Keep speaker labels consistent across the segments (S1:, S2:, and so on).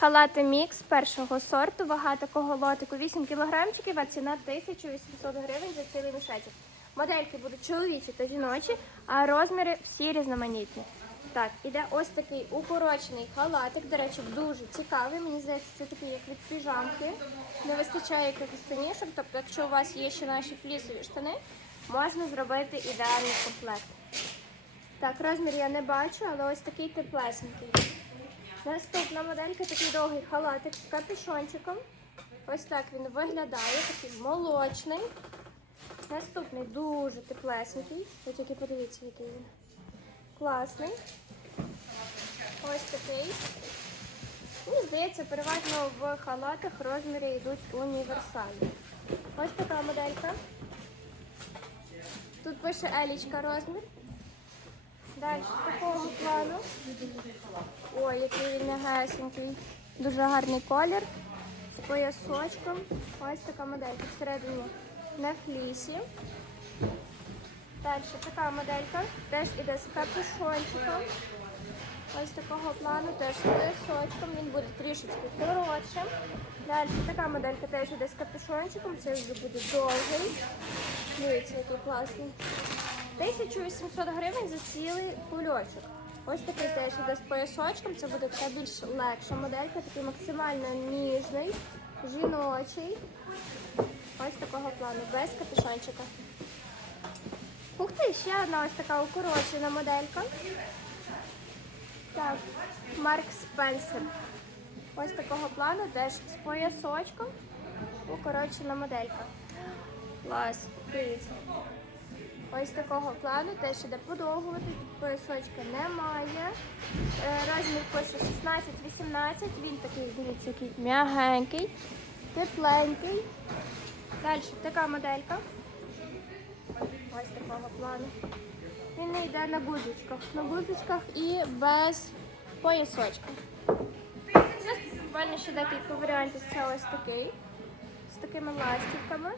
S1: Халати мікс першого сорту, вага такого лотику 8 кілограмчиків, а ціна 1800 гривень за цілий мішечок. Модельки будуть чоловічі та жіночі, а розміри всі різноманітні. Так, іде ось такий укорочений халатик. До речі, дуже цікавий. Мені здається, це такий, як від піжамки. Не вистачає якихось штанішок. Тобто, якщо у вас є ще наші флісові штани, можна зробити ідеальний комплект. Так, розмір я не бачу, але ось такий теплесенький. Наступна моделька такий довгий халатик з капюшончиком. Ось так він виглядає, такий молочний. Наступний дуже теплесенький. Ви тільки подивіться, який він. Класний. Ось такий. Мені здається, переважно в халатах розміри йдуть універсальні. Ось така моделька. Тут пише Елічка розмір. Далі такого плану. Ой, який він м'ягесенький. Дуже гарний колір. З поясочком. Ось така моделька всередині на флісі. Далі така моделька. Теж іде з капюшончиком. Ось такого плану, теж з поясочком. Він буде трішечки коротше. Далі така моделька теж іде з капюшончиком. Це вже буде довгий. Дивіться, який класний. 1800 гривень за цілий кульочок. Ось такий теж іде з поясочком. Це буде така більш легша моделька, такий максимально ніжний, жіночий. Ось такого плану, без капюшончика. Ух ти, ще одна ось така укорочена моделька. Так, Марк Спенсер. Ось такого плану, теж з поясочком. Укорочена моделька. Клас, дивіться. Ось такого плану теж іде подовгувати, поясочка немає. Е, Розмір пише 16-18, він такий, дивіться, який м'ягенький, тепленький. Далі така моделька. Ось такого плану. Він не йде на гудзичках. На гудзичках і без поясочка. Буквально ще декілька варіантів. Це ось такий. З такими ластівками.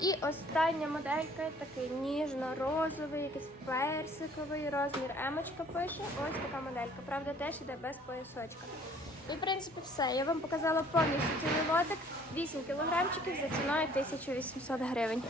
S1: І остання моделька такий ніжно-розовий, якийсь персиковий розмір. Емочка пише. Ось така моделька. Правда, теж іде без поясочка. І в принципі все. Я вам показала повністю цілий лотик. 8 кілограмчиків за ціною 1800 гривень.